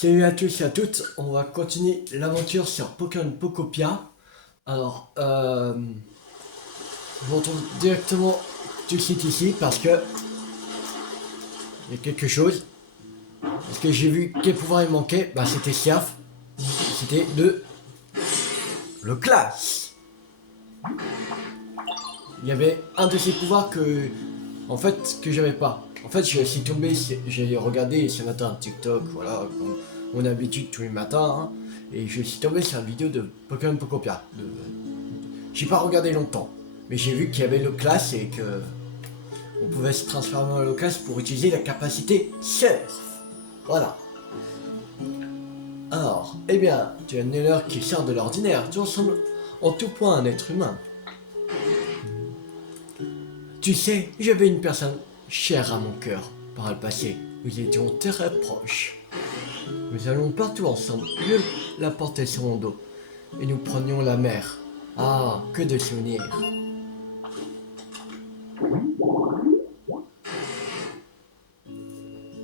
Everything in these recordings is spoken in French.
Salut à tous et à toutes, on va continuer l'aventure sur Pokémon Pokopia. Alors, je me retrouve directement tout de suite ici parce que il y a quelque chose. Parce que j'ai vu quel pouvoir il manquait, bah c'était Siaf, c'était le classe. Il y avait un de ces pouvoirs que j'avais pas. En fait, je suis tombé, j'ai regardé ce matin TikTok, voilà, comme mon habitude tous les matins, hein, et je suis tombé sur une vidéo de Pokémon Pokopia. J'ai pas regardé longtemps, mais j'ai vu qu'il y avait le class et que on pouvait se transformer en le class pour utiliser la capacité surf. Voilà. Alors, eh bien, tu es un honneur qui sort de l'ordinaire. Tu ressembles en tout point à un être humain. Tu sais, j'avais une personne chère à mon cœur par le passé. Nous étions très proches. Nous allions partout ensemble. Je la portais sur mon dos. Et nous prenions la mer. Ah, que de souvenirs.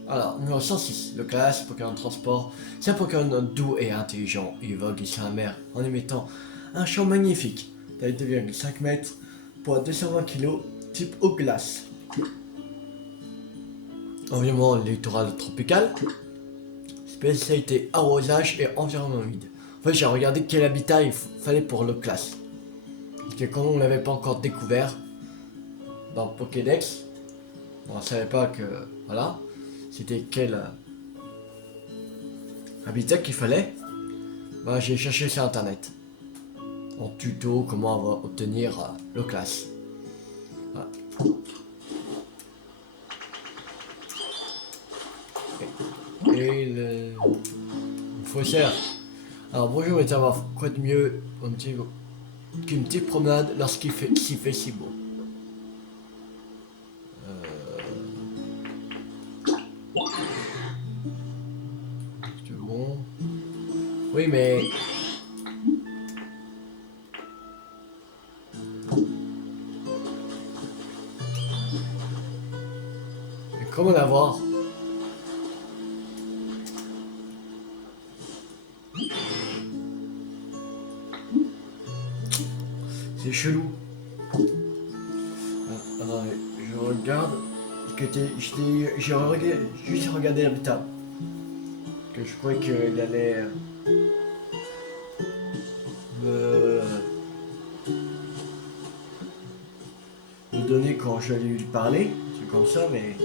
Alors, numéro 106, le classe Pokémon Transport. C'est un Pokémon doux et intelligent. Il vogue sur la mer en émettant un chant magnifique. Taille 2,5 mètres, poids 220 kg, type eau glace. Environnement littoral tropical. Spécialité arrosage et environnement humide. En fait, j'ai regardé quel habitat il fallait pour le classe. Parce que comme on ne l'avait pas encore découvert dans Pokédex, on ne savait pas que. Voilà. C'était quel habitat qu'il fallait. Bah, j'ai cherché sur internet. En tuto, comment obtenir le classe. Voilà. Et le faussaire. Alors bonjour Métamorphe, quoi de mieux qu'une petite promenade lorsqu'il fait si beau. C'est bon. Oui mais... Mais comment l'avoir? C'est chelou. Alors, je regarde. J'ai juste regardé l'habitat. Que je croyais qu'il allait me, me donner quand je allais lui parler. C'est comme ça, mais.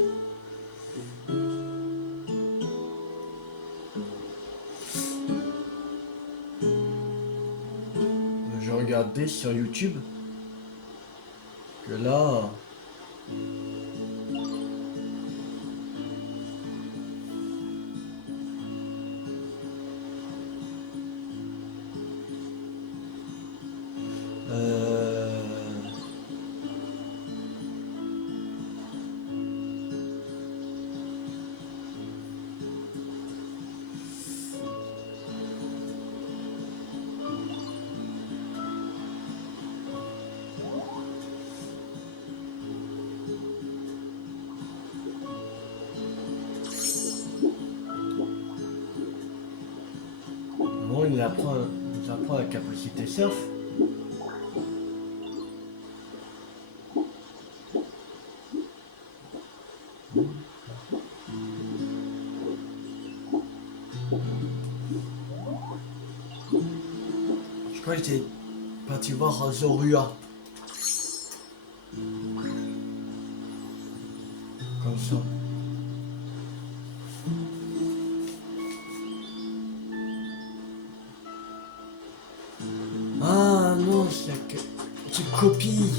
J'ai regardé sur YouTube que là. Euh, Bon, il apprend la capacité surf. Je crois que j'étais parti voir Zorua. Comme ça. Ah non, c'est une copie.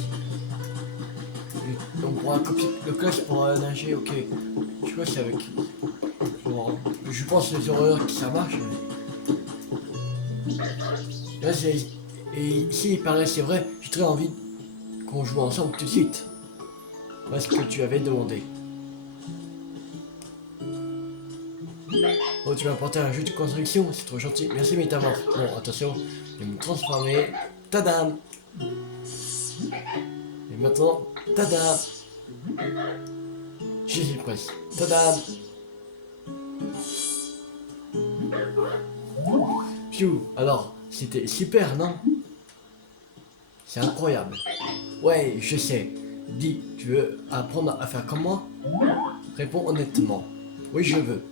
On pourra copier le clash pour nager, ok. Je crois que c'est avec. Je pense les horreurs que ça marche. Là, et si il paraît, c'est vrai, j'ai très envie qu'on joue ensemble tout de suite. Voilà ce que tu avais demandé. Oh, tu m'as apporté un jeu de construction, c'est trop gentil. Merci, Métamorphe. Bon, attention, je vais me transformer. Tadam! Et maintenant, tadam! J'y suis presque. Tadam! Piu, alors, c'était super, non? C'est incroyable. Ouais, je sais. Dis, tu veux apprendre à faire comme moi? Réponds honnêtement. Oui, je veux.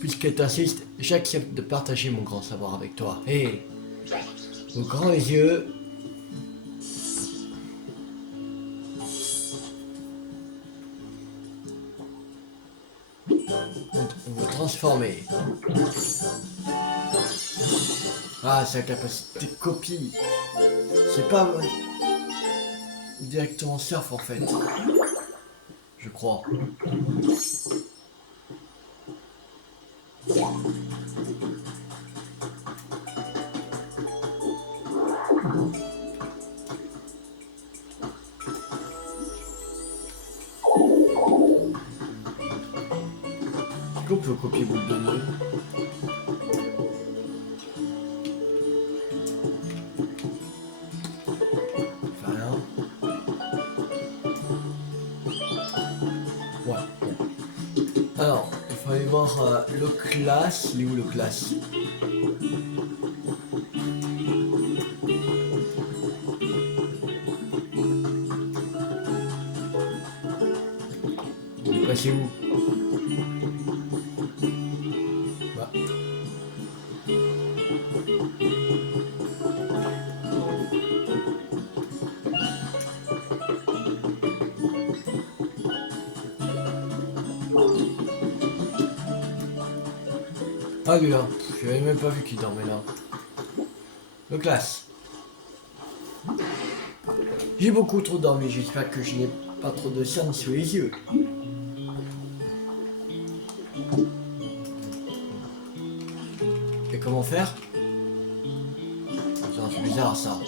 Puisque t'insistes, j'accepte de partager mon grand savoir avec toi. Hé, ouvrant les yeux. On va transformer. Ah, sa capacité de copie. C'est pas directement surf en fait. Je crois. Est-ce qu'on peut copier boule de nœud? Enfin, rien. Ouais, bon. Alors, il faut aller voir le classe. Il est où le classe? Il est passé où? Bah. Ah, lui là. Je n'avais même pas vu qu'il dormait là. Le classe. J'ai beaucoup trop dormi, j'espère que je n'ai pas trop de cernes sous les yeux. Et comment faire? C'est bizarre ça.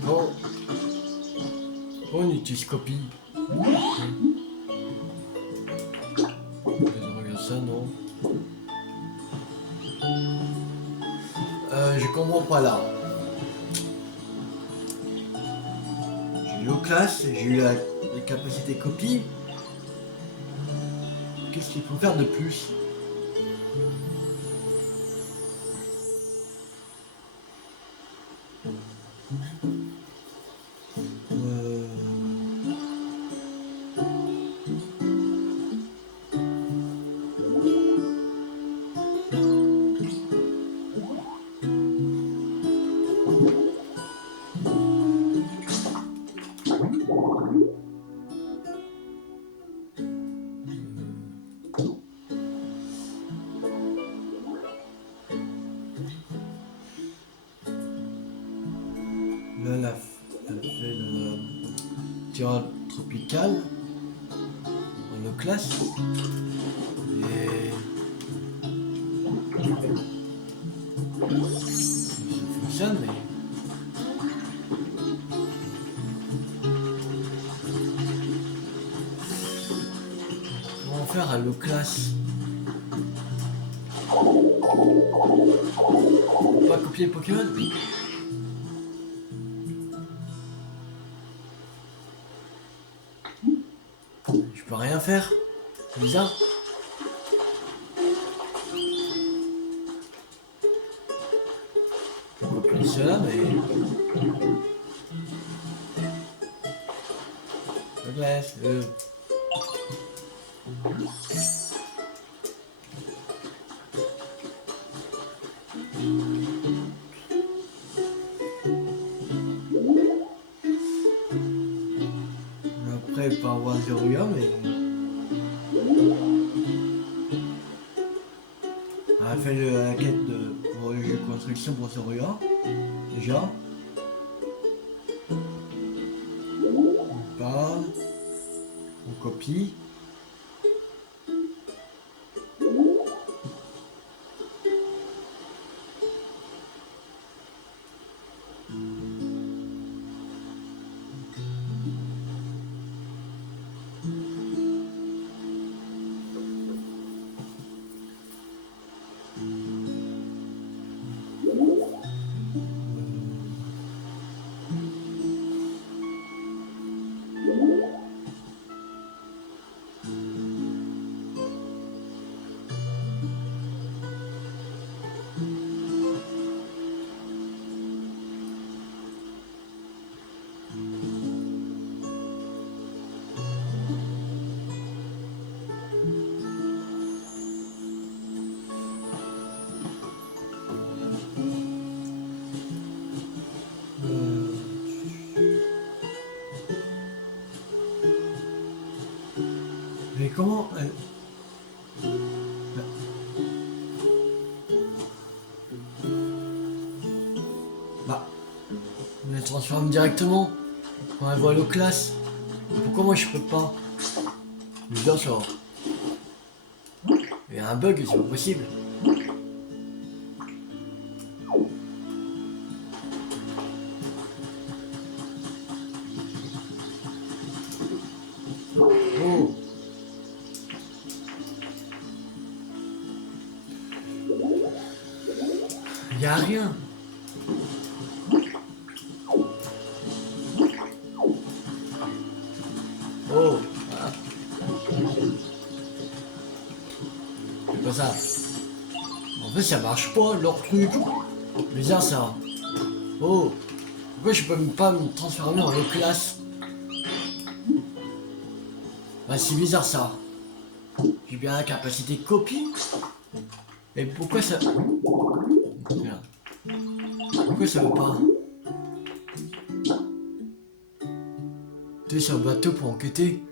D'accord. On utilise copie. Regarde ça, non. Je comprends pas là. J'ai eu aux classes, j'ai eu la capacité copie. Qu'est-ce qu'il faut faire de plus? Là, elle fait le tirage tropical dans nos classes. Et ça fonctionne, mais comment faire à nos classes? On peut pas copier les Pokémon? Oui. Je peux rien faire? C'est bizarre. Je peux copier cela, mais... Douglas, Après, il peut avoir Zeruya, mais... On a fait la quête de pour le jeu de construction pour Zeruya, déjà. On parle, on copie. Mais comment elle... Bah, on la transforme directement quand elle voit le classe. Pourquoi moi je peux pas? Bizarre ça. Il y a un bug, c'est pas possible. Oh. Il y a rien. Oh. Ah. C'est pas ça. En fait, ça marche pas, leur truc. Bizarre ça. Oh. Pourquoi je peux pas me transformer en classe? Bah, c'est bizarre ça. J'ai bien la capacité de copie. Et pourquoi ça... Merde. Pourquoi ça veut pas? Tu es sur le bateau pour enquêter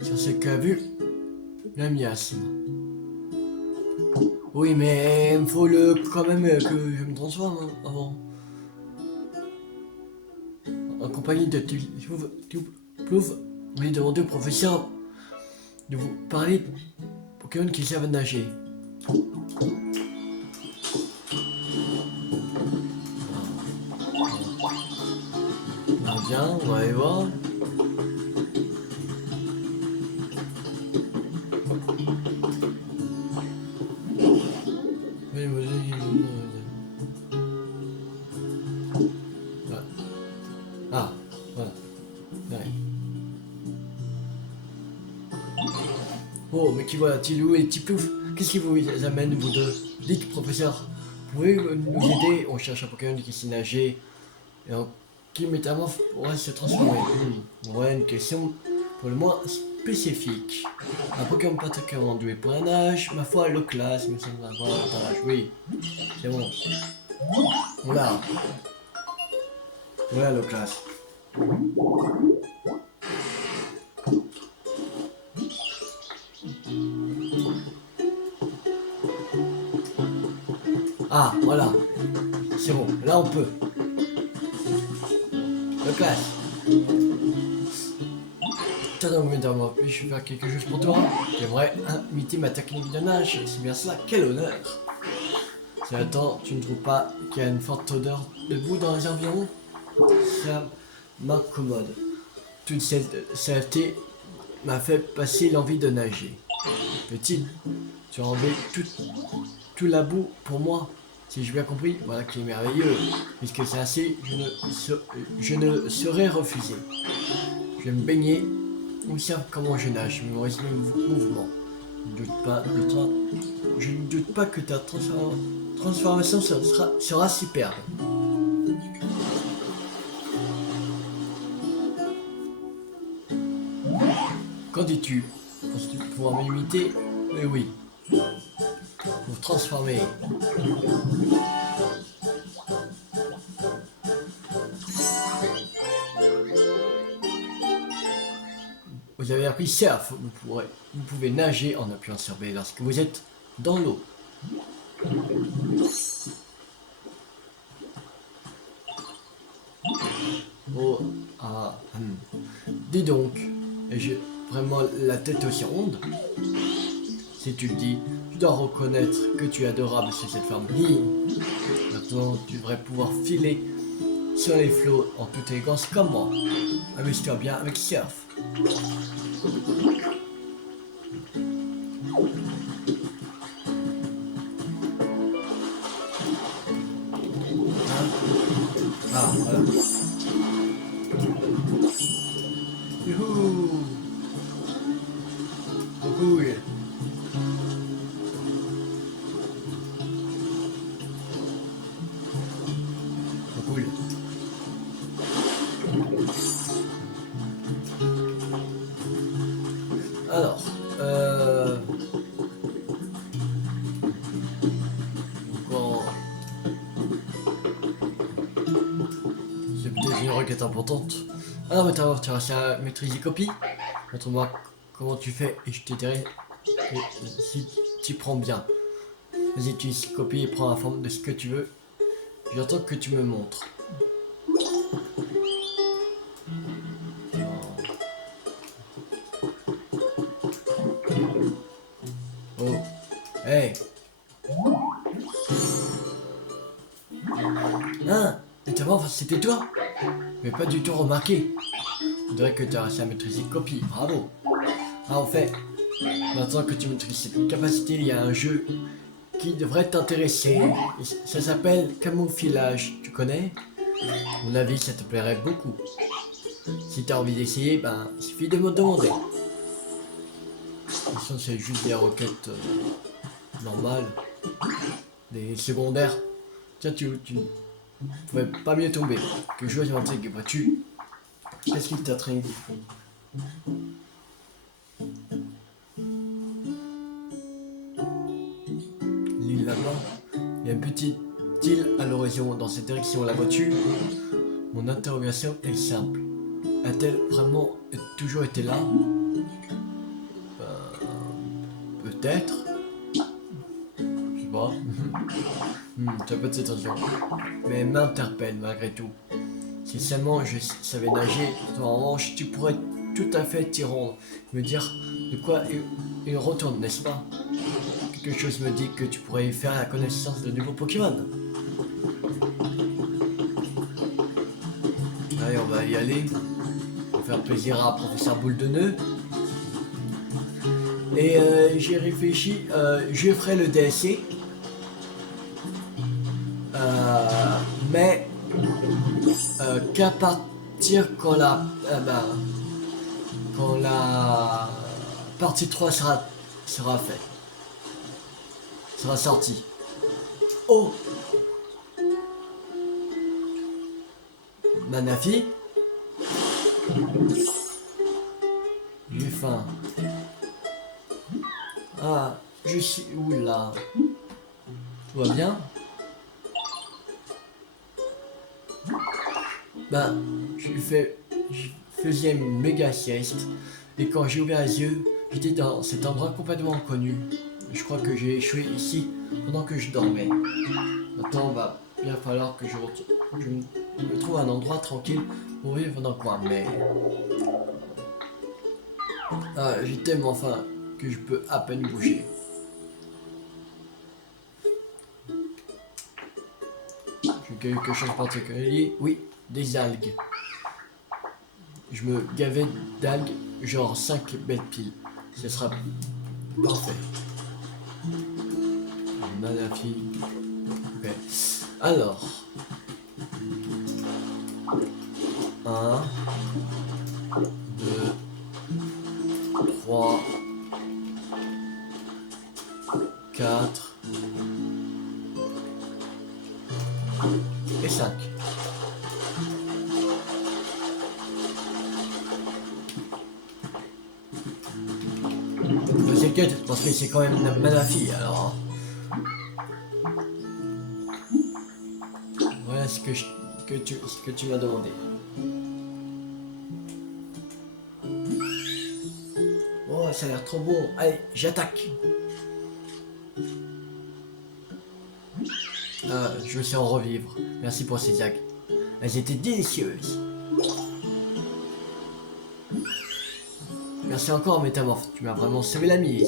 sur ce qu'a vu la miasme. Oui, mais il faut quand même que je me transforme hein, avant. En compagnie de Plouf, on lui demandé au professeur de vous parler de Pokémon qui savent nager. Bien, on va aller voir. Ah, voilà. Ouais. Oh, mais qui voilà-t-il? Où est Tiplouf? Qu'est-ce qui vous amène, vous deux? Dites, professeur, pouvez-vous nous aider? On cherche un Pokémon qui sait nager et en qui métamorphe pourrait se transformer. Ouais, une question pour le moins spécifique. Un Pokémon particulièrement doué pour la nage, ma foi, le classe, mais ça ne va pas dans la nage. Oui, c'est bon. Voilà. Voilà le classe. Ah, voilà. C'est bon, là on peut. Le classe. Donc, mesdames, puis-je faire quelque chose pour toi? J'aimerais imiter ma technique de nage, c'est bien cela, quel honneur! C'est attends, tu ne trouves pas qu'il y a une forte odeur de boue dans les environs? Ça m'incommode. Toute cette saleté m'a fait passer l'envie de nager. Petit, tu as enlevé tout la boue pour moi. Si j'ai bien compris, voilà qui est merveilleux. Puisque c'est assez, je ne saurais refuser. Je vais me baigner. Observe comment je nage, mon mouvement. Je ne doute pas que ta transformation sera superbe. Qu'en dis-tu? Penses-tu pouvoir m'imiter? Mais oui. Pour transformer. Vous avez appris surf, vous pouvez nager en appuyant sur B lorsque vous êtes dans l'eau. Oh, ah, Dis donc, j'ai vraiment la tête aussi ronde. Si tu le dis, tu dois reconnaître que tu es adorable sur cette femme ligne. Maintenant, tu devrais pouvoir filer sur les flots en toute élégance comme moi. Amuse-toi bien avec surf. Ah, voilà. Youhou! Coucou! Cool. Alors, encore... C'est peut-être une requête importante. Alors, maintenant, tu as réussi à maîtriser copie. Montre-moi comment tu fais et je te dirai si tu prends bien. Vas-y, tu copies et prends la forme de ce que tu veux. J'attends que tu me montres. Oh, hey. Hein? Étonnamment, c'était toi? Mais pas du tout remarqué. Je dirais que tu as réussi à maîtriser copie. Bravo. Ah, en fait, maintenant que tu maîtrises cette capacité, il y a un jeu qui devrait t'intéresser. Ça s'appelle Camouflage. Tu connais? À mon avis, ça te plairait beaucoup. Si tu as envie d'essayer, ben, il suffit de me demander. Ça, c'est juste des requêtes normales. Des secondaires. Tiens, tu pouvais pas mieux tomber. Que je vois que vois-tu? Qu'est-ce qu'il t'a traîné? L'île là-bas. Il y a une petite île à l'horizon. Dans cette direction, la vois-tu? Mon interrogation est simple. A-t-elle vraiment toujours été là? Peut-être. Je sais pas. Tu as pas de cette raison. Mais m'interpelle malgré tout. Si seulement je savais nager, en revanche, tu pourrais tout à fait t'y rendre. Me dire de quoi il retourne, n'est-ce pas? Quelque chose me dit que tu pourrais faire la connaissance de nouveaux Pokémon. Allez, on va y aller. On va faire plaisir à professeur Boule de Nœud. Et j'ai réfléchi, je ferai le DLC. Mais qu'à partir quand la partie 3 sera faite. Sera sortie. Oh, Manafi. J'ai faim. Ah, je suis où là? Tout va bien? Ben, je faisais une méga sieste. Et quand j'ai ouvert les yeux, j'étais dans cet endroit complètement inconnu. Je crois que j'ai échoué ici pendant que je dormais. Maintenant, va bien falloir que je me trouve un endroit tranquille pour vivre dans le coin. Mais j'ai tellement faim que je peux à peine bouger. J'ai quelque chose de particulier? Oui, des algues. Je me gavais d'algues, genre 5 belles piles. Ce sera parfait. Manafi. Ok. Alors. 1, 2, 3, 4 et 5. Je t'inquiète, parce que c'est quand même une Manafi, alors. Voilà ce que tu m'as demandé. Oh, ça a l'air trop bon. Allez, j'attaque. Ah, je sais en revivre. Merci pour ces algues. Elles étaient délicieuses. Merci encore, Métamorphe. Tu m'as vraiment sauvé la mise.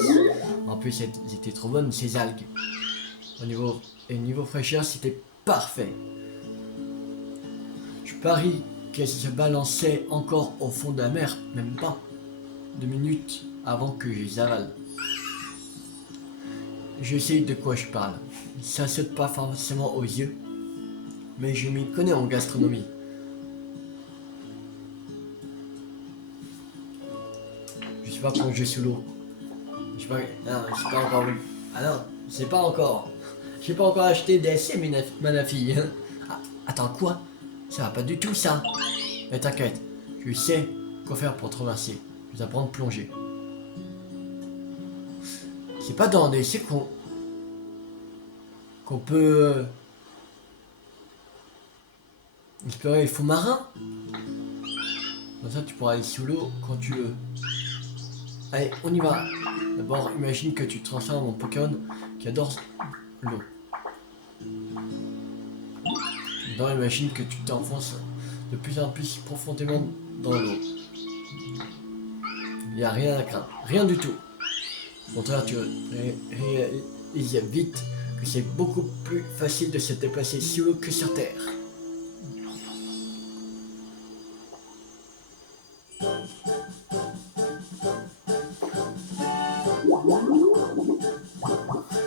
En plus, elles étaient trop bonnes, ces algues. Niveau fraîcheur, c'était parfait. Je parie qu'elles se balançaient encore au fond de la mer, même pas 2 minutes avant que je les avale. Je sais de quoi je parle. Ça saute pas forcément aux yeux, mais je m'y connais en gastronomie. Je suis pas plongé sous l'eau. Je sais pas. Non, c'est pas encore. Ah non, c'est pas encore. J'ai pas encore acheté DLC, Manafi. Ah, attends, quoi? Ça va pas du tout, ça. Mais t'inquiète, je sais quoi faire pour te remercier. Je vais apprendre à plonger. C'est pas dans des siècles qu'on peut explorer les fonds marins. Comme ça, tu pourras aller sous l'eau quand tu veux. Allez, on y va. D'abord, imagine que tu te transformes en Pokémon qui adore l'eau. Maintenant, imagine que tu t'enfonces de plus en plus profondément dans l'eau. Il n'y a rien à craindre, rien du tout. Au contraire, tu réalises vite que c'est beaucoup plus facile de se déplacer sous l'eau que sur Terre.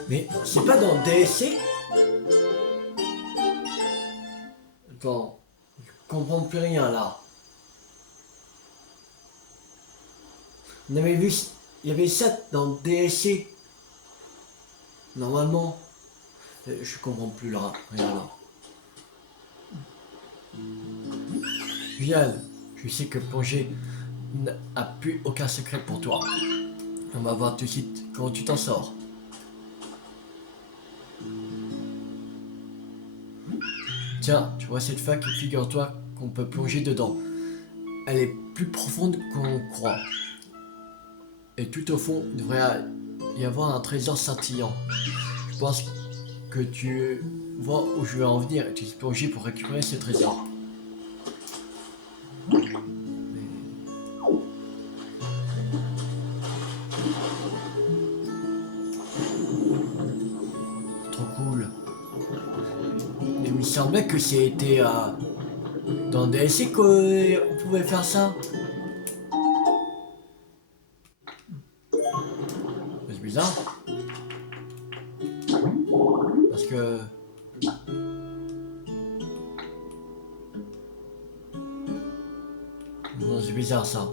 Mais c'est pas dans DSC? Attends, je comprends plus rien là. On avait vu, il y avait ça dans DSC. Normalement, je comprends plus là, rien là. Génial, je sais que plonger n'a plus aucun secret pour toi. On va voir tout de suite comment tu t'en sors. Tiens, tu vois cette fac, figure-toi qu'on peut plonger dedans. Elle est plus profonde qu'on croit. Et tout au fond, il devrait y avoir un trésor scintillant. Je pense que tu vois où je vais en venir et tu peux plonger pour récupérer ce trésor. Trop cool. Mais il me semblait que c'était dans DLC qu'on pouvait faire ça. C'est bizarre. Parce que... Non, c'est bizarre ça.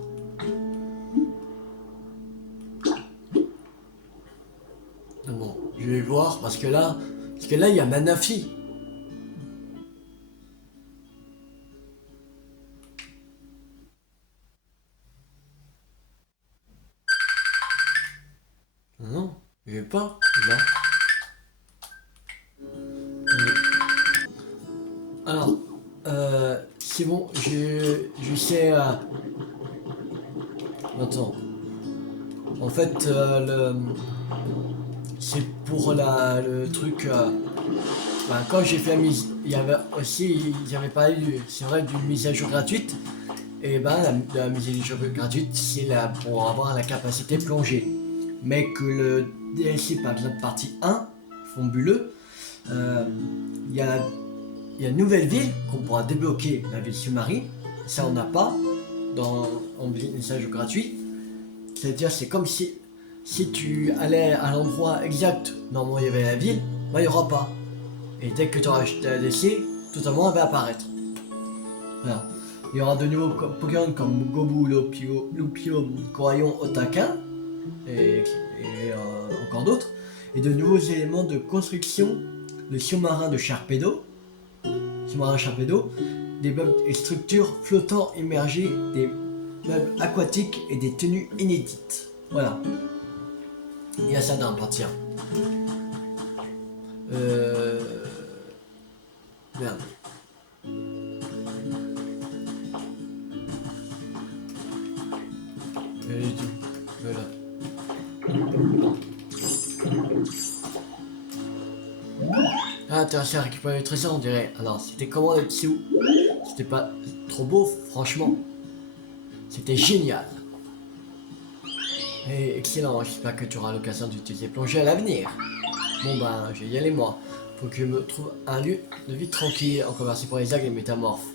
Bon, je vais voir parce que là il y a Manafi. Non, je vais pas là. Alors, c'est bon, je sais. Attends. En fait, c'est pour le truc. Quand j'ai fait la mise, il y avait aussi, il y avait pas eu, c'est vrai, d'une mise à jour gratuite. Et la mise à jour gratuite, c'est là pour avoir la capacité plongée. Mais que le DLC, par exemple, partie 1, Fondbuleux, il y a une nouvelle ville qu'on pourra débloquer, la ville sous-marine. Ça, on n'a pas en message gratuit. C'est-à-dire, c'est comme si tu allais à l'endroit exact, normalement il y avait la ville, il n'y aura pas. Et dès que tu auras acheté la DLC, totalement elle va apparaître. Voilà. Il y aura de nouveaux Pokémon comme Gobu, Lupio, Coraillon, Otakin et encore d'autres. Et de nouveaux éléments de construction, le sous-marin de Sharpedo, des meubles et structures flottants immergés, des meubles aquatiques et des tenues inédites. Voilà. Il y a ça dans la partie 1. Merde. Voilà. Ah, t'as réussi à récupérer le trésor, on dirait. Alors, c'était comment le dessous? C'était pas trop beau, franchement. C'était génial. Et excellent, j'espère que tu auras l'occasion d'utiliser plonger à l'avenir. Bon ben, je vais y aller moi. Faut que je me trouve un lieu de vie tranquille, encore merci pour les algues et les métamorphes.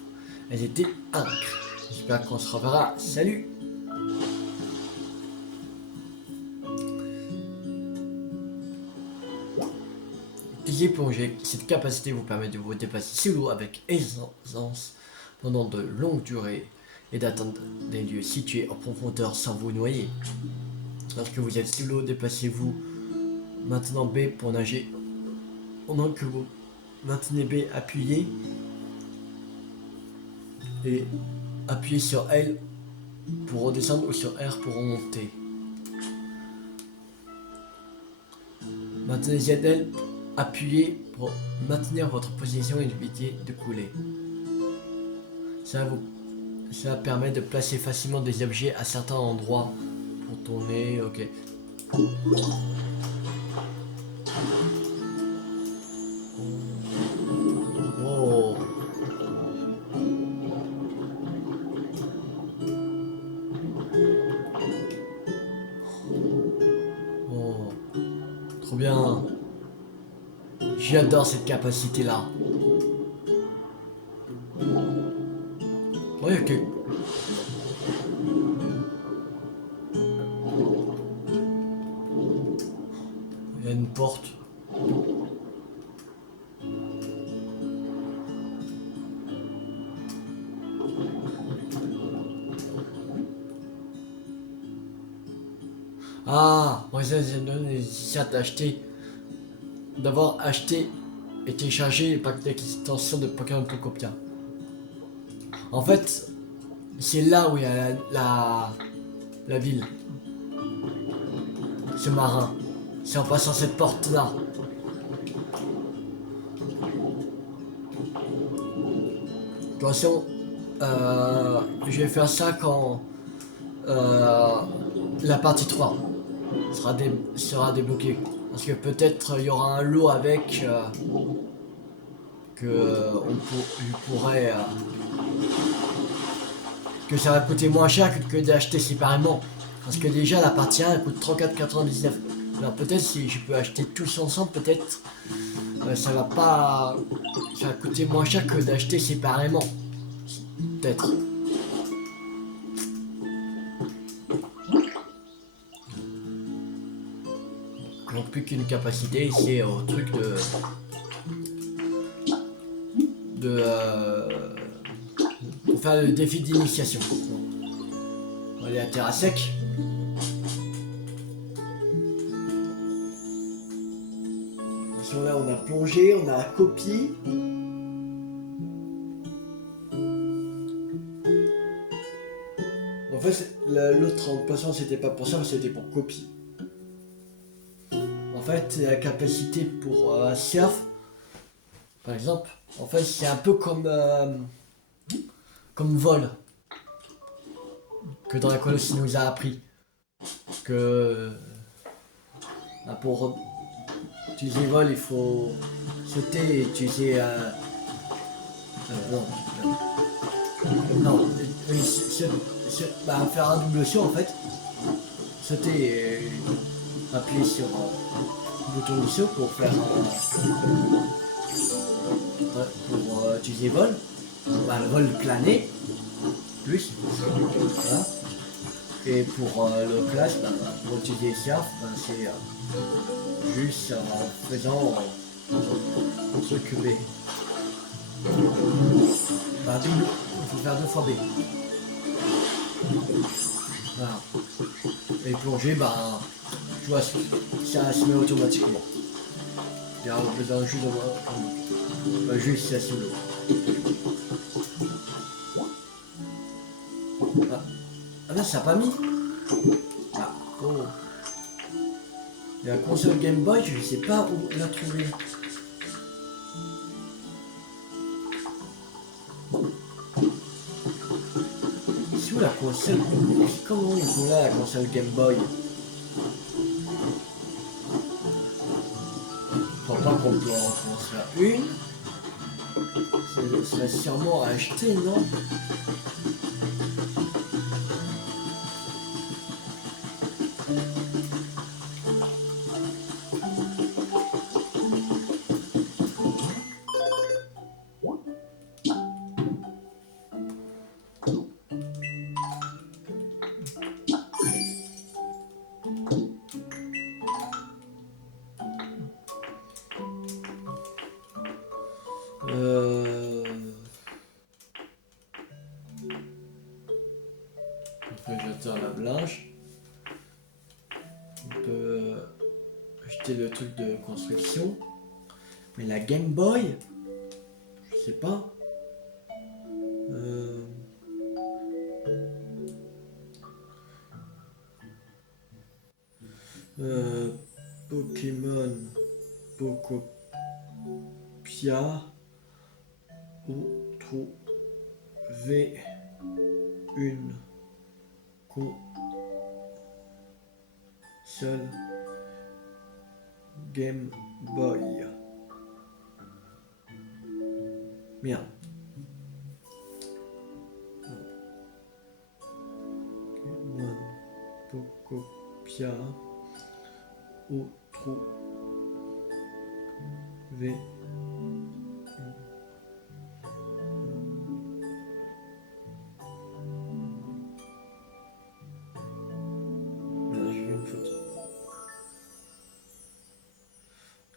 Elles étaient incroyables. J'espère qu'on se reverra. Salut! Utilisez plonger. Cette capacité vous permet de vous déplacer sous l'eau avec aisance pendant de longues durées et d'atteindre des lieux situés en profondeur sans vous noyer. Lorsque vous êtes sous l'eau, déplacez-vous maintenant B pour nager. Pendant que vous maintenez B appuyé et appuyez sur L pour redescendre ou sur R pour remonter. Maintenez ZL, appuyez pour maintenir votre position et éviter de couler. Ça permet de placer facilement des objets à certains endroits pour Tourner, ok. Oh. Oh. Trop bien. J'adore cette capacité-là. Ouais, ok. Il y a une porte. Ah, ouais, ça donne ça d'acheter, d'avoir acheté et téléchargé les packs d'extension de Pokémon Pocopia. En fait, c'est là où il y a la ville, ce marin. C'est en passant cette porte-là. Attention, je vais faire ça quand euh, la partie 3 sera débloquée. Parce que peut-être il y aura un lot avec que je pourrais que ça va coûter moins cher que d'acheter séparément. Parce que déjà la partie 1 elle coûte 34,99. Alors peut-être si je peux acheter tous ensemble, peut-être ça va pas. Ça va coûter moins cher que d'acheter séparément. Peut-être. Donc plus qu'une capacité, c'est au truc pour faire le défi d'initiation. On va aller à terre à sec. Attention là on a plongé, on a copié. En fait l'autre emplacement c'était pas pour ça, mais c'était pour copier. En fait la capacité pour surf, par exemple, en fait c'est un peu comme vol que Dracolos nous a appris. Que pour utiliser vol il faut sauter et utiliser non, non, oui, faire un double saut en fait, sauter et appuyer sur le bouton du saut pour faire pour utiliser vol, le vol plané, plus, voilà. Et pour le clash, pour utiliser surf, c'est juste en faisant un truc B. Double, il faut faire 2 fois B. Voilà. Et plonger, tu vois, ça se met automatiquement. Il y a besoin juste de voir, juste ça sous l'eau. Ah là, ça n'a pas mis. Ah, oh. La console Game Boy, je ne sais pas où la trouver. C'est où la console? Comment ils font là la console Game Boy? Je crois pas qu'on peut en construire une. Ce serait sûrement à acheter, non? Réfrigérateur à la blanche. On peut acheter le truc de construction. Mais la Game Boy, je sais pas. Pokémon Pocopia ou trouver une console Game Boy. Merde. Pocopia O V.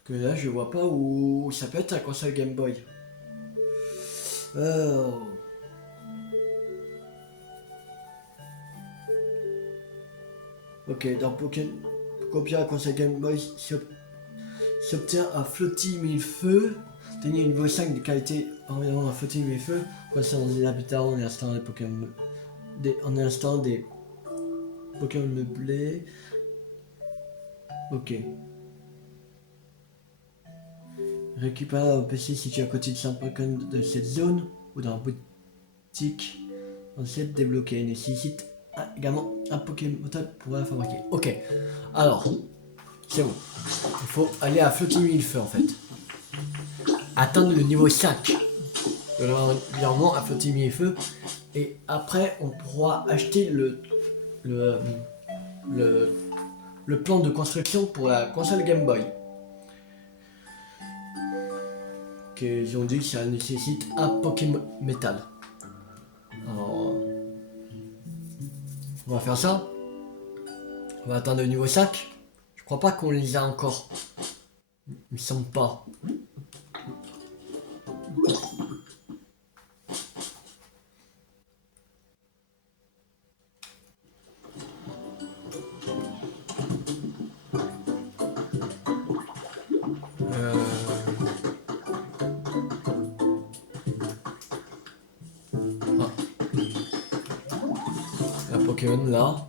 Que là je vois pas où ça peut être la console Game Boy. Ok, dans Pocopia console Game Boy s'obtient un flottis mille-feux. Tenir niveau 5 de qualité environ un flottis mille-feux. Concernant les habitats, on est installant des Pokémon. On est installant des Pokémon meublés. Ok. Récupérer un PC situé à côté de 5 Pokémon de cette zone ou dans la boutique ancienne débloquée. Nécessite également un Pokémon pour la fabriquer. Ok, alors c'est bon. Il faut aller à flotter mille-feux en fait. Atteindre le niveau 5 de l'environnement à flotter mille-feux. Et après on pourra acheter le plan de construction pour la console Game Boy. Ils ont dit que ça nécessite un Pokémon métal. Alors, on va faire ça. On va atteindre le niveau 5. Je crois pas qu'on les a encore. Il me semble pas. Pokémon là.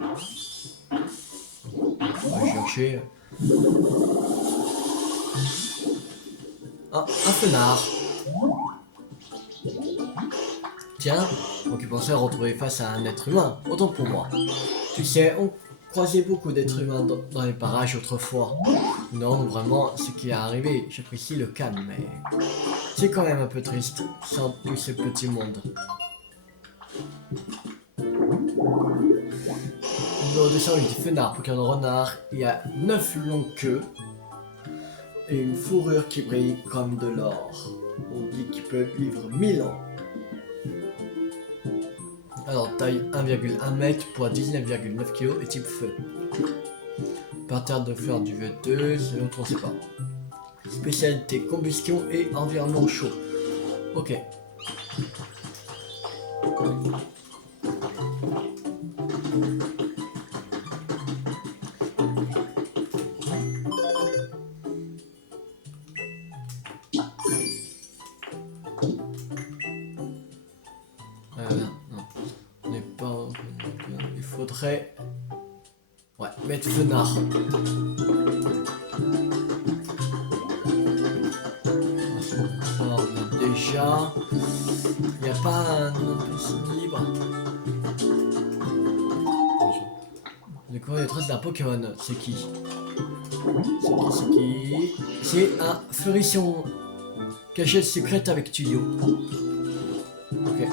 On va chercher un fenard. Tiens, donc il pensait retrouver face à un être humain, autant pour moi. Tu sais, on croisait beaucoup d'êtres humains dans les parages autrefois. Non, vraiment, ce qui est arrivé, j'apprécie le calme, mais c'est quand même un peu triste, sans tout ce petit monde. Numéro 208, Fenard, Pokémon renard, il y a 9 longues queues et une fourrure qui brille comme de l'or. On dit qu'ils peuvent vivre 1000 ans. Alors taille 1,1 m, poids 19,9 kg et type feu. Pattern de fleurs du duveteuse, l'autre on sait pas. Spécialité combustion et environnement chaud. Ok. Ouais, mettre Fenard. On a déjà. Il n'y a pas un PC libre. Découvrir les traces d'un Pokémon. C'est qui? C'est qui? C'est un Fleurition. Cachette secrète avec tuyau. Ok.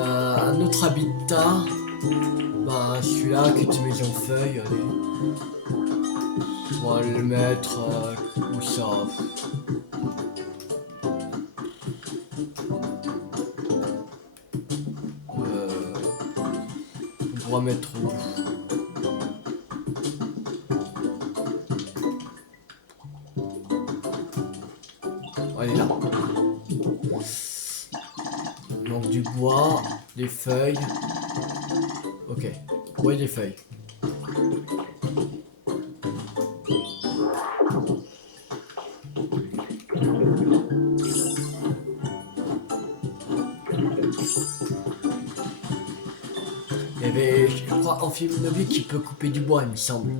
Un autre habitat, bah celui-là qui est maison feuille, allez. On va le mettre où ça. On pourra mettre où? Elle est là. Donc du bois, des feuilles. Ok, bois et des feuilles. Il y avait, je crois, Amphibianobi qui peut couper du bois, il me semble.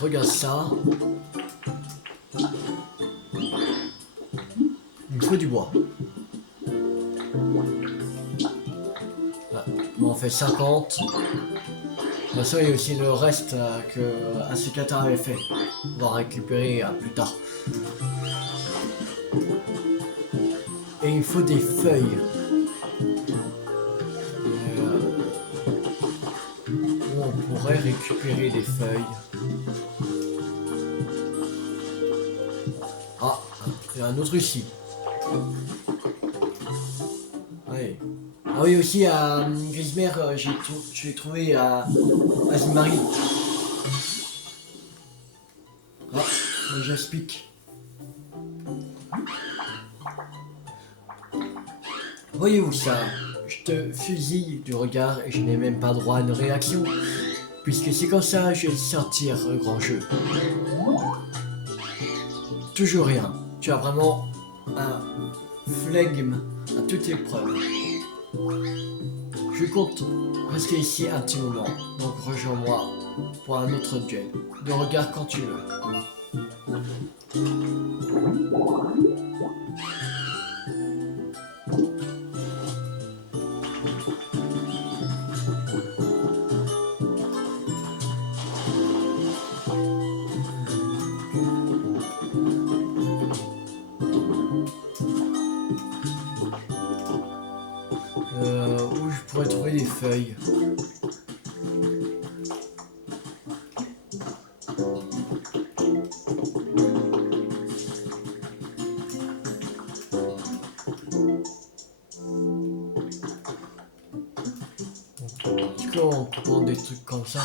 Regarde ça. Il faut du bois. Là, on fait 50. De toute façon, il y a aussi le reste que Asekata avait fait. On va récupérer plus tard. Et il faut des feuilles. Où on pourrait récupérer des feuilles. Ah, il y a un autre ici. Ouais. Ah oui, aussi à Grismer, j'ai trouvé à Azimari. Ah, j'explique. Voyez-vous ça? Je te fusille du regard et je n'ai même pas droit à une réaction. Puisque c'est comme ça, je vais sortir un grand jeu. Toujours rien. Tu as vraiment un flegme à toute épreuve. Je compte rester ici un petit moment, donc rejoins-moi pour un autre duel. De regard quand tu veux. Où je pourrais trouver des feuilles. Est-ce qu'on prend des trucs comme ça?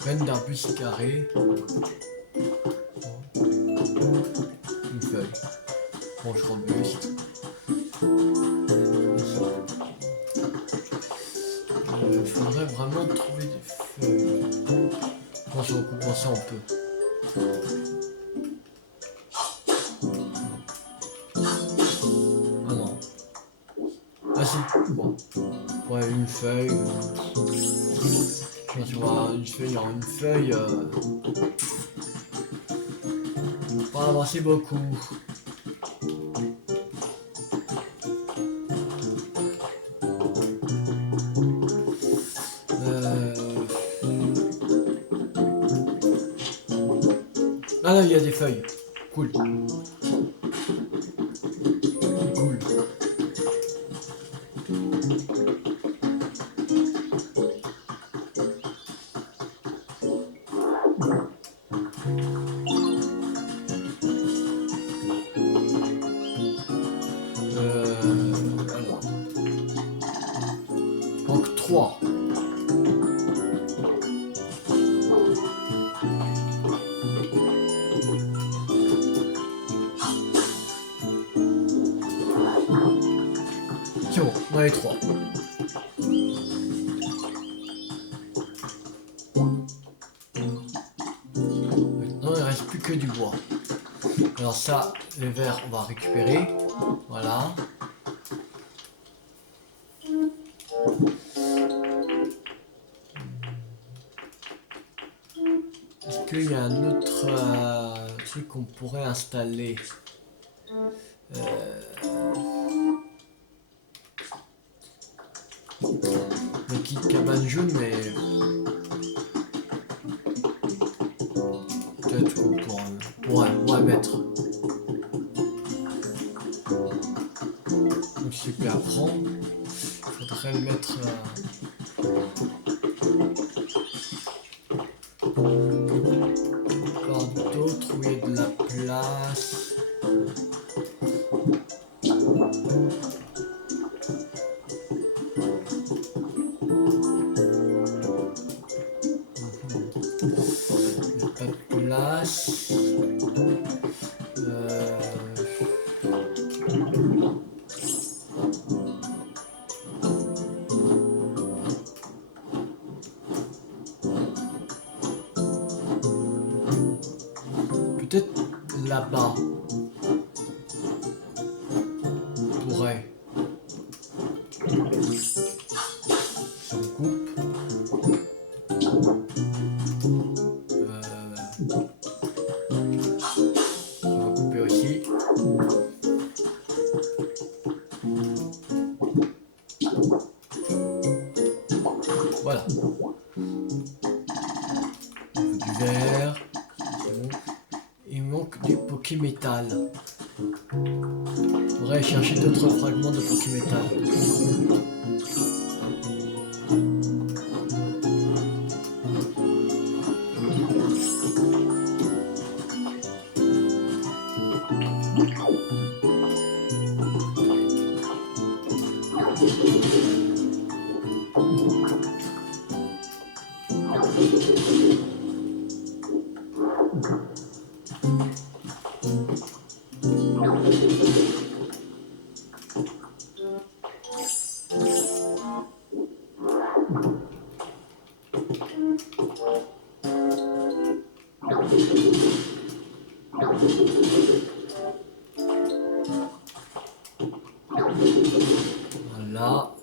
Graine d'arbuste carré. Une feuille. Branche robuste. Il faudrait vraiment trouver des feuilles. Je pense qu'en coupant ça, on peut. Ah non. Ah si, bon. Ouais, une feuille. Je pense qu'on va une feuille en une feuille. Pas avancer beaucoup. Ah là, il y a des feuilles. Cool. Cool. Alors. Donc 3. C'est bon, on a les 3. Maintenant, il ne reste plus que du bois. Alors ça, les verres, on va récupérer. Voilà. Est-ce qu'il y a un autre truc qu'on pourrait installer? Une petite cabane jaune, mais peut-être qu'on pourrait mettre. Donc c'est à prendre. Il faudrait le mettre. Encore d'autres où il y a de la place. Peut-être là-bas. On pourrait. Ça me coupe. du vert. Bon. Il manque du Pokémétal. On pourrait chercher d'autres fragments de Pokémétal. Voilà.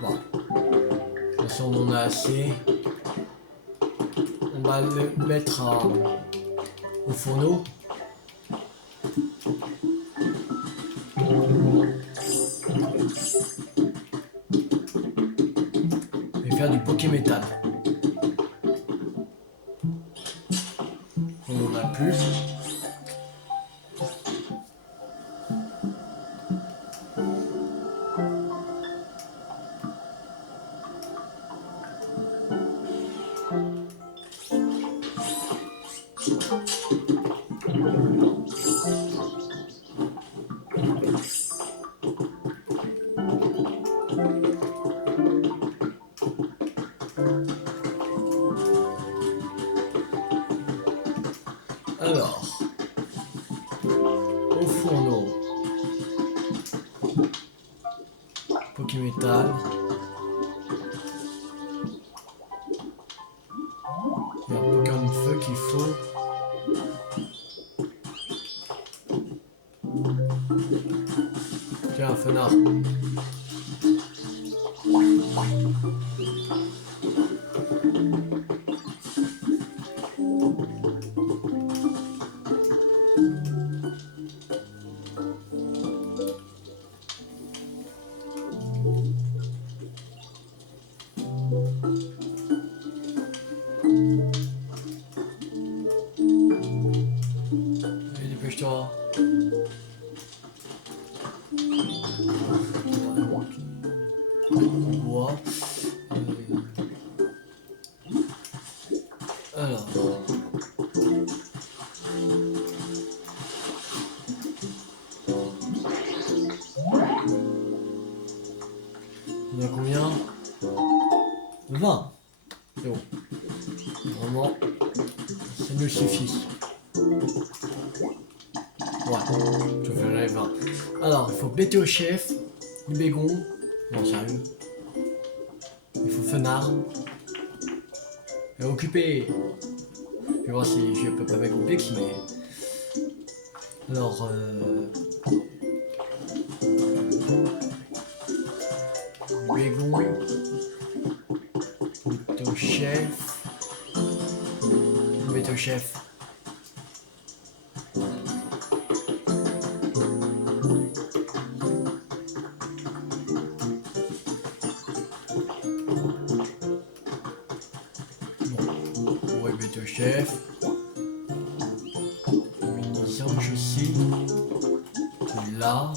Bon. De toute façon, on en a assez. On va le mettre au fourneau. Et faire du Pokémétal. On en a plus. Alors, au fourneau, Pokémétal. Il y a un Pokémon de feu qu'il faut. Tiens, un fenard. Allez, dépêche-toi. Bois. Alors. Il y en a combien? 20. C'est bon. Vraiment, ça nous suffit. Ouais, je vais les 20. Alors, il faut bêter au chef, du bégon. Non, sérieux. Il faut fenard. Et occuper. Je vais voir si je peux pas mettre complexe, mais. Alors, bégon. Bêter au chef. Bêter au chef. Ouais, bêter au chef. Munitions, je sais. Là.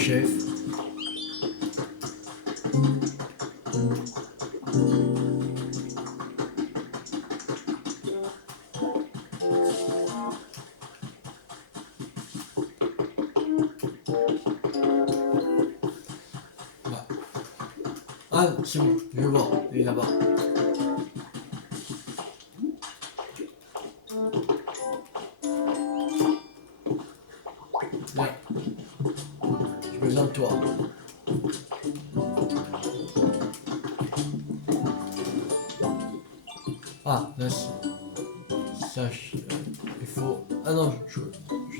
chef. Voilà. Ah, c'est bon, je vois, il est là-bas. Viens, j'ai besoin de toi. Ah, là, ça, il faut... Ah non, je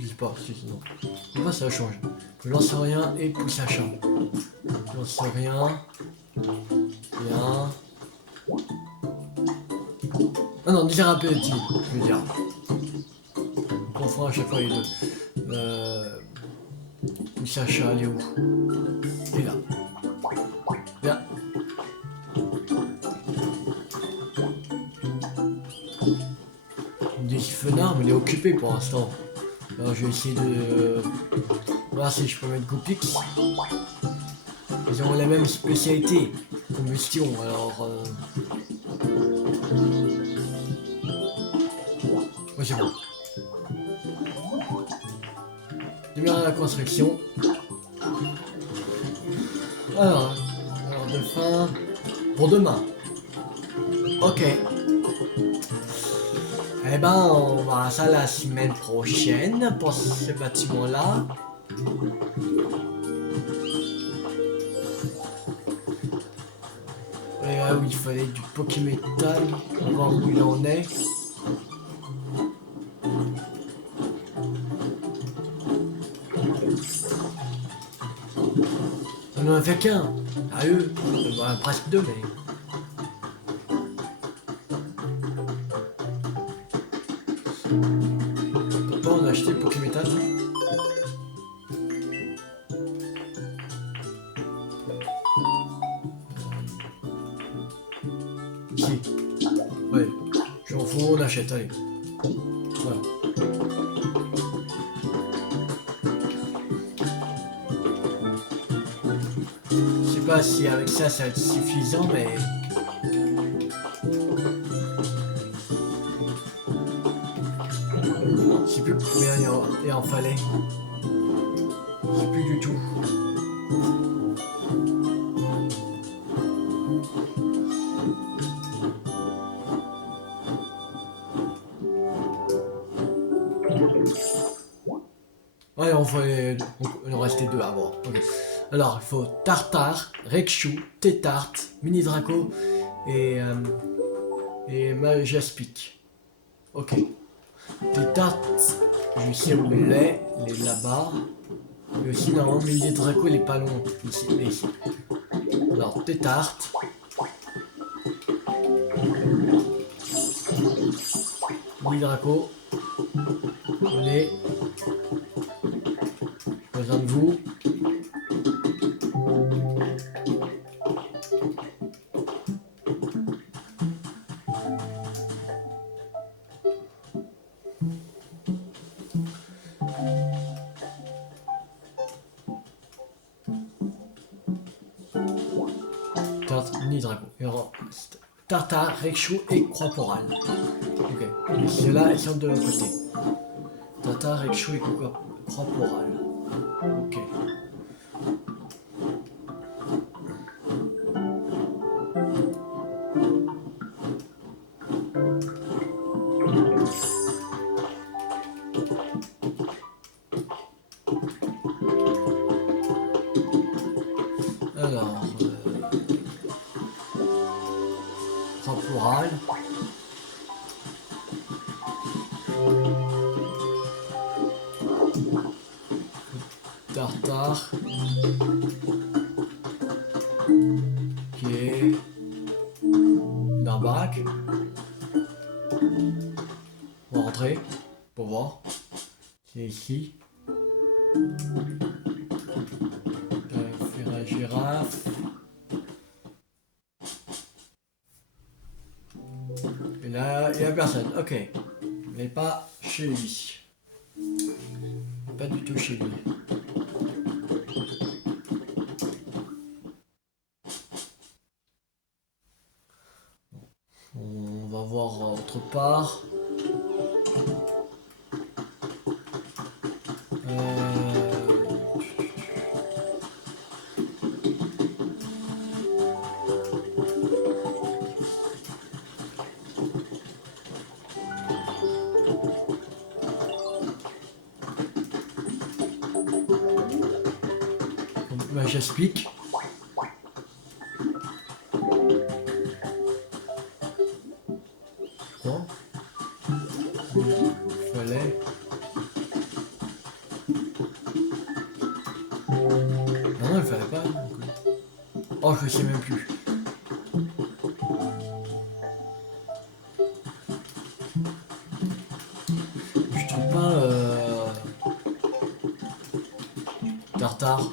dis pas, non. Je sais pas, ça change. Je lance rien et pousse achat. Je lance rien. Bien. Ah non, déjà un petit, je veux dire. On confond à chaque fois les deux. Pousse achat, il est où? Il est là. Bien. Des fenards, mais il est occupé pour l'instant. Alors je vais essayer de voir si je peux mettre Goopix. Ils ont la même spécialité, combustion, alors... Ouais, c'est bon. Démarrer la construction. Alors de fin... Pour demain. Ok. Eh ben, on verra ça la semaine prochaine pour ce bâtiment-là. Et là où il fallait du Pokémétal, on va voir où il en est. On en a fait qu'un. Sérieux, bah, presque deux, mais... Pourquoi on a acheté Pokémétal? Ici. Ouais, je m'en fous, on achète, allez. Voilà. Je sais pas si avec ça, ça va être suffisant, mais... Je sais plus combien il en fallait. Je sais plus du tout. Ouais, on en restait deux à voir. Okay. Alors, il faut Tartare, Raichu, Tétart, Mini Draco et Majaspic. Ok. Tétart, je sais où il est là-bas. Mais aussi, normalement, Mini Draco, il est pas loin. Ici, il est ici. Alors, Tétart. Mini Draco. Allez. J'ai besoin de vous. Mini Draco. Tartare, Raichu et Croix-Porale. Ok. Et ceux-là, ils sont de l'autre côté. Tartare, Raichu et Croix-Porale. Ok. Alors, Croix-Porale. Tartare. Qui est dans la baraque. On va rentrer pour voir. C'est ici. Faire la girafe. Et là, il n'y a personne. Ok. Mais pas chez lui. Pas du tout chez lui. part. Bah, j'explique. Bon. Fallait. Non, il fallait pas. Oh, je sais même plus. Je trouve pas Tartare.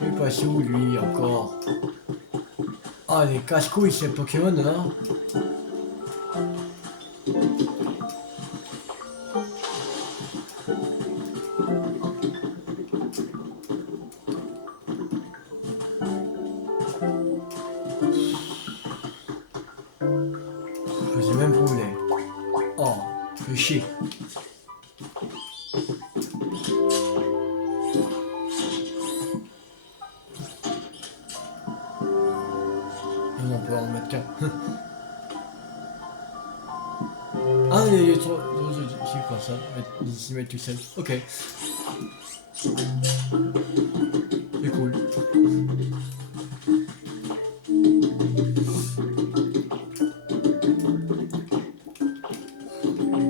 Il est passé où lui encore? Ah, les casse-couilles, c'est Pokémon là. Je sais même pas où il est. Oh, fais chier. On peut en mettre qu'un. Ah, il y a trop. C'est quoi ça? Ici, mettre tout seul. Ok. C'est cool.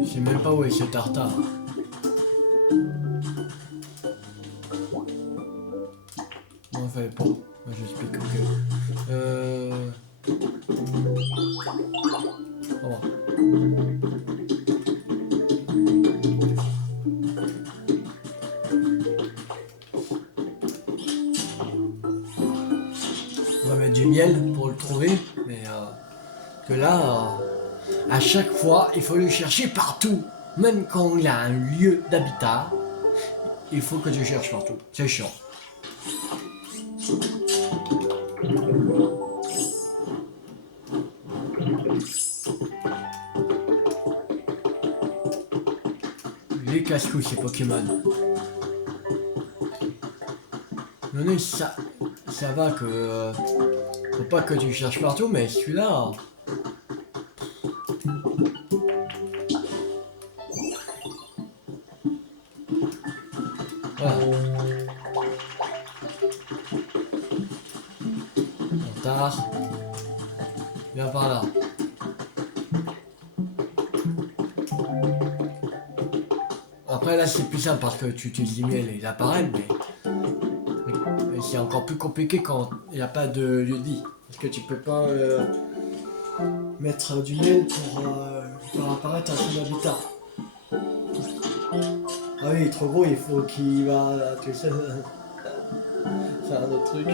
Je sais même pas où est ce Tartare. Non, il fallait pas. Moi, j'explique, ok. Oh. On va mettre du miel pour le trouver, mais que là, à chaque fois, il faut le chercher partout. Même quand il a un lieu d'habitat, il faut que tu cherches partout. C'est chiant. Les casse-couilles, ces Pokémon. Non, ça va que... faut pas que tu cherches partout, mais celui-là... Voilà. Tard. Viens par là. Après là c'est plus simple parce que tu utilises du miel et il apparaît, mais c'est encore plus compliqué quand il n'y a pas de lieu-dit. Parce que tu peux pas mettre du miel pour faire apparaître un son habitat. Ah oui, il est trop gros, il faut qu'il va tout ça. C'est un autre truc.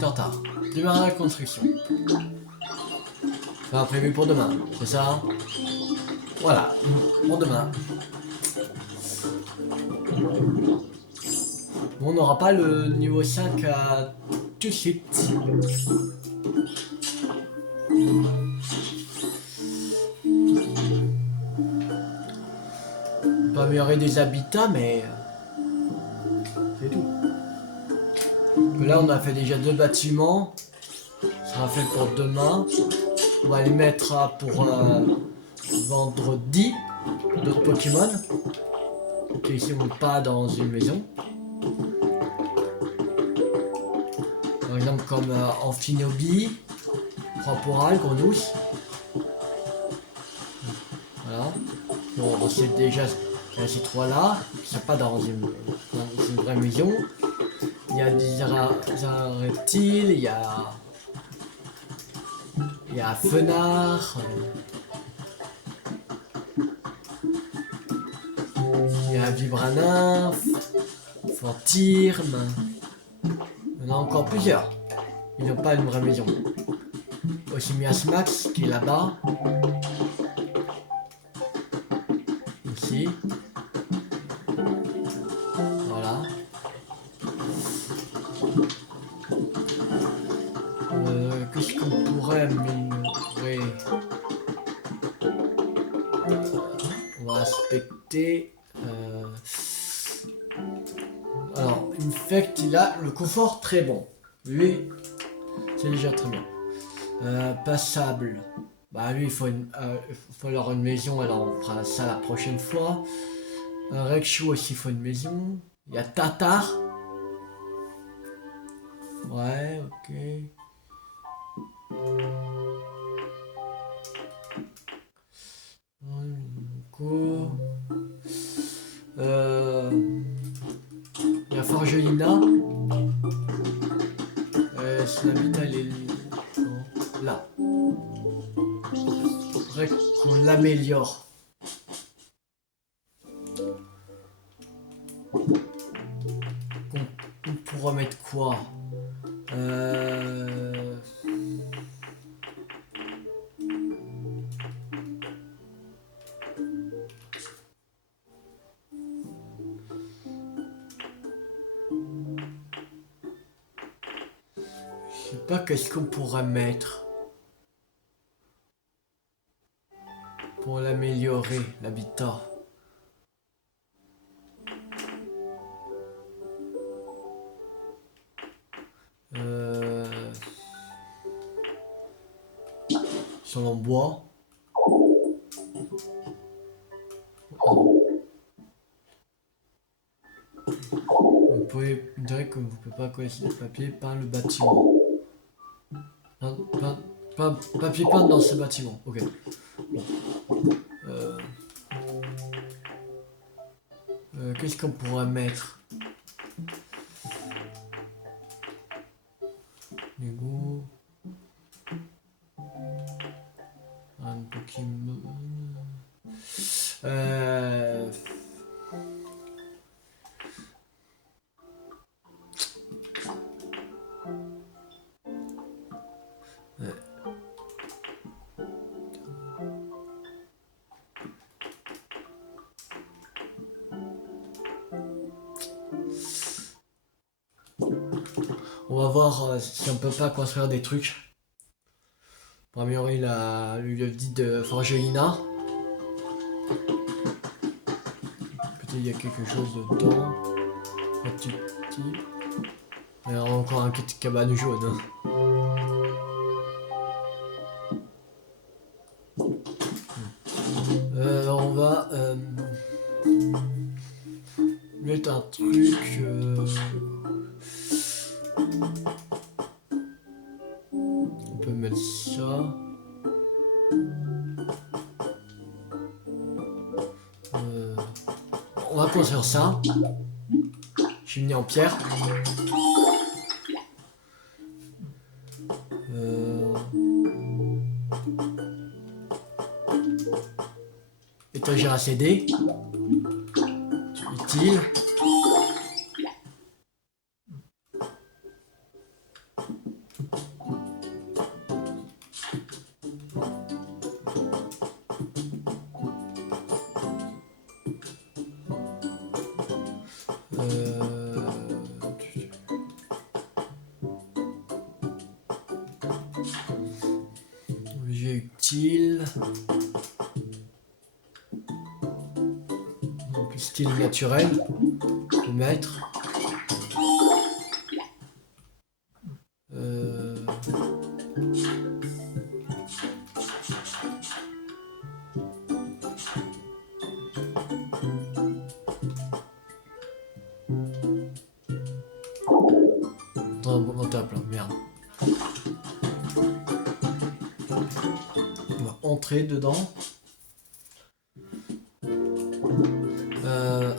Tartare. Démarrer la construction. Enfin, prévu pour demain, c'est ça? Voilà, pour demain. Bon, on n'aura pas le niveau 5 à tout de suite. On peut améliorer des habitats, mais c'est tout. Là, on a fait déjà 2 bâtiments. Ça sera fait pour demain. On va les mettre pour vendredi d'autres Pokémon. Qui ici vont pas dans une maison. Par exemple comme Amphinobi, Praporal, Grenousse. Voilà. Bon, c'est déjà ces 3 là. Qui sont pas dans une vraie maison. Il y a des reptiles, il y a Fenard, Il y a Vibranymph, Fantirme. Il y en a encore plusieurs. Ils n'ont pas une vraie maison. Aussi Miasmax qui est là-bas. Ici. Voilà. Qu'est-ce qu'on pourrait améliorer? On va inspecter. Alors, Infect, il a le confort très bon. Lui, c'est déjà très bien. Passable. Bah lui, il faut avoir une maison, alors on fera ça la prochaine fois. Rexu aussi, il faut une maison. Il y a Tatar. Ouais, ok. Il y a Forgelina. Son habitat, elle est là. Faudrait qu'on l'améliore. On pourra mettre quoi? Je sais pas qu'est-ce qu'on pourrait mettre pour l'améliorer, l'habitat. Sur en bois. Vous pouvez dire que vous ne pouvez pas coller le papier peint le bâtiment. Papier peint dans ce bâtiment. Ok. Bon. Qu'est-ce qu'on pourrait mettre? Lego. Un Pokémon. On va voir si on peut pas construire des trucs pour améliorer le lit de Forgelina. Peut-être il y a quelque chose dedans. Il y a encore un petit cabane jaune. On va mettre un truc. On peut mettre ça. On va construire ça. Je suis mis en pierre. Étagère à CD. Utile. Objet utile. Donc style naturel. Je peux mettre. On tape là, merde. On va entrer dedans.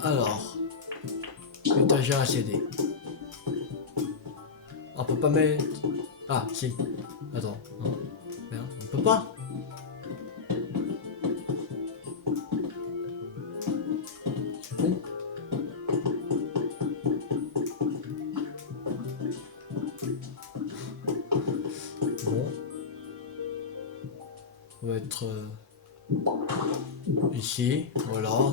Alors, étagère à CD. On peut pas mettre. Ah, si. Attends. Non. Merde, on peut pas. con. Bon. On va être ici, voilà.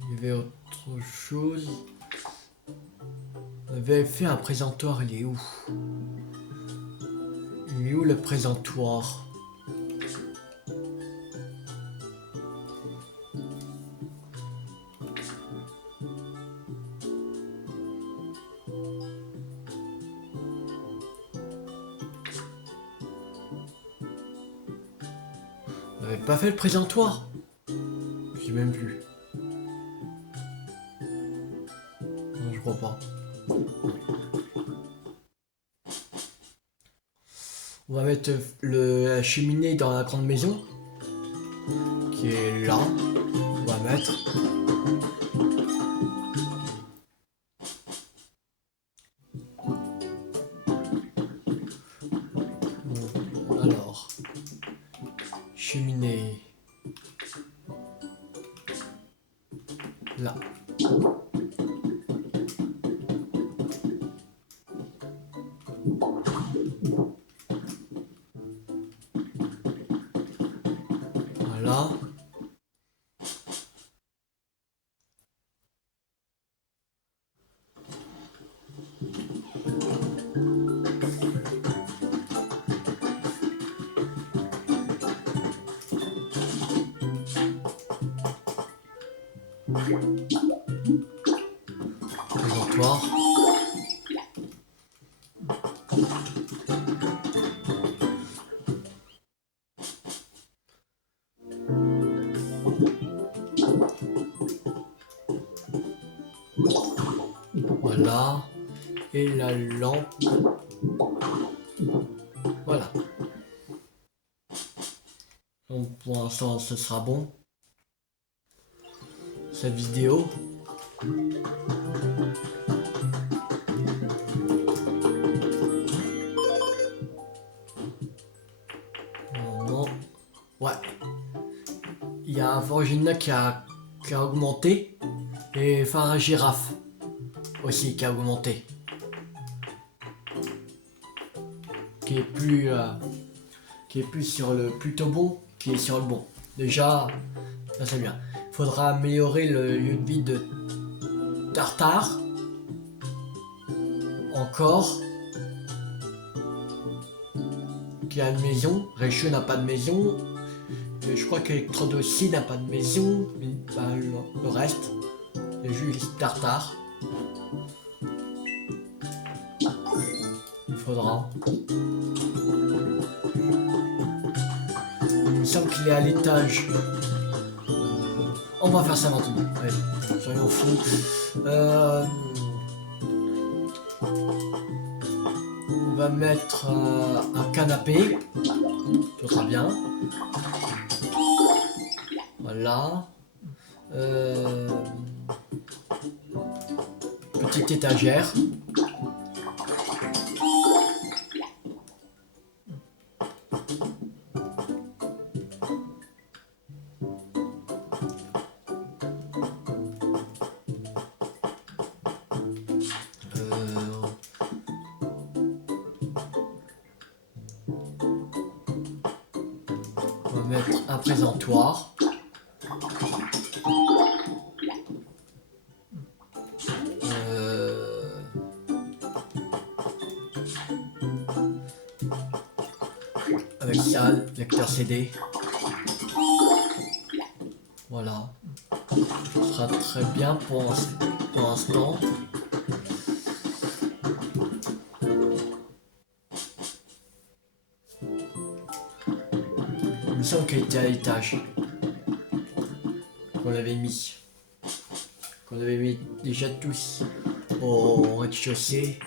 Il y avait autre chose. On avait fait un présentoir, il est où? Il est où le présentoir? On n'avait pas fait le présentoir? Je sais même plus. Non, je crois pas. On va mettre la cheminée dans la grande maison, qui est là. On va mettre. Alors, cheminée. Là. Voilà. Présentoir. Voilà. Et la lampe. Voilà. Donc pour l'instant ce sera bon. Cette vidéo. Non. Ouais. Il y a un Forgina qui a augmenté. Et phare à girafe aussi qui a augmenté. Qui est plus sur le plutôt bon, qui est sur le bon. Déjà, ça c'est bien. Il faudra améliorer le lieu de vie de Tartare. Encore. Qui a une maison. Réchu n'a pas de maison. Et je crois qu'Electrode aussi n'a pas de maison. Mais, bah, le reste, c'est juste Tartare. Il faudra. Il me semble qu'il est à l'étage. On va faire ça maintenant. Allez, soyons fous. On va mettre un canapé. Ça sera bien. Voilà. Petite étagère. On va mettre un présentoir. Avec ça, lecteur CD. Voilà. Ce sera très bien pour l'instant. Il me semble qu'elle était à l'étage. Qu'on avait mis. Qu'on avait mis déjà tous au rez-de-chaussée.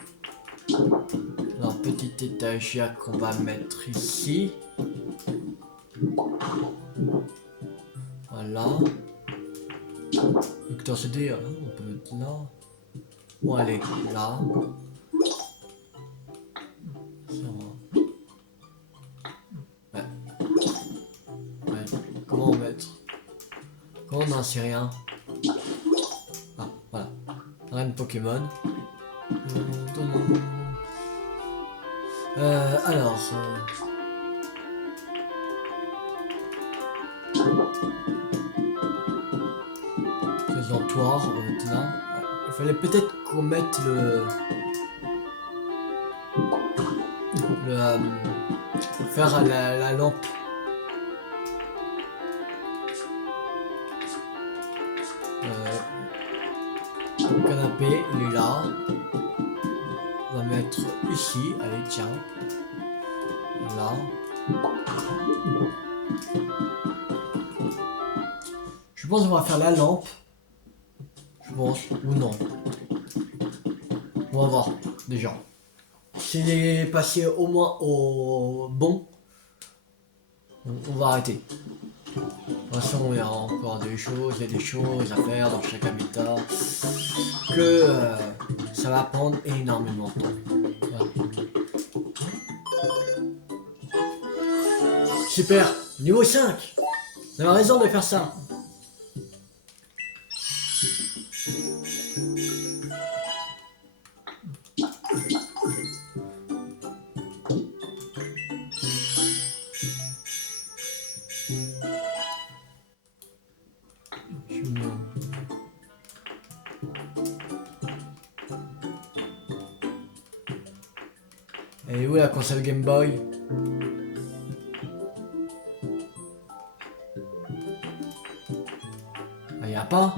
Alors, petite étagère qu'on va mettre ici. Voilà. Lecteur CD, on peut mettre là. Bon, allez, là. Ça va. Ouais. Ouais. Comment mettre? Comment on n'en sait rien? Ah, voilà. Reine Pokémon. Alors... présentoir maintenant. Il fallait peut-être qu'on mette le faire la lampe. Le canapé, il est là. On va mettre ici. Allez, tiens. Là. Je pense qu'on va faire la lampe. Je pense. Ou non. On va voir. Déjà. S'il est passé au moins au bon, on va arrêter. De toute façon, il y a encore des choses et des choses à faire dans chaque habitat. Que ça va prendre énormément de temps. Voilà. Super. Niveau 5. On a raison de faire ça. Et où la console Game Boy? Ah, y a pas?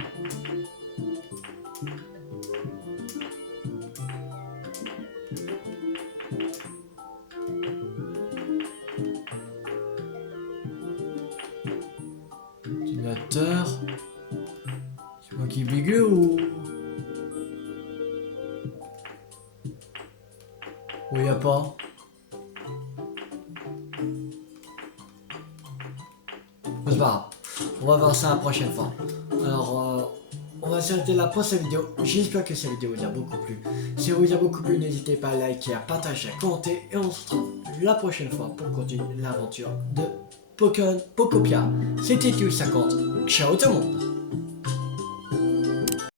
Ordinateur. C'est moi qui bigue ou... Ou y a pas? C'est pas grave. On va voir ça la prochaine fois. Alors, on va s'arrêter là pour cette vidéo. J'espère que cette vidéo vous a beaucoup plu. Si elle vous a beaucoup plu, n'hésitez pas à liker, à partager, à commenter. Et on se retrouve la prochaine fois pour continuer l'aventure de Pokémon Pokopia. C'était Q50. Ciao tout le monde!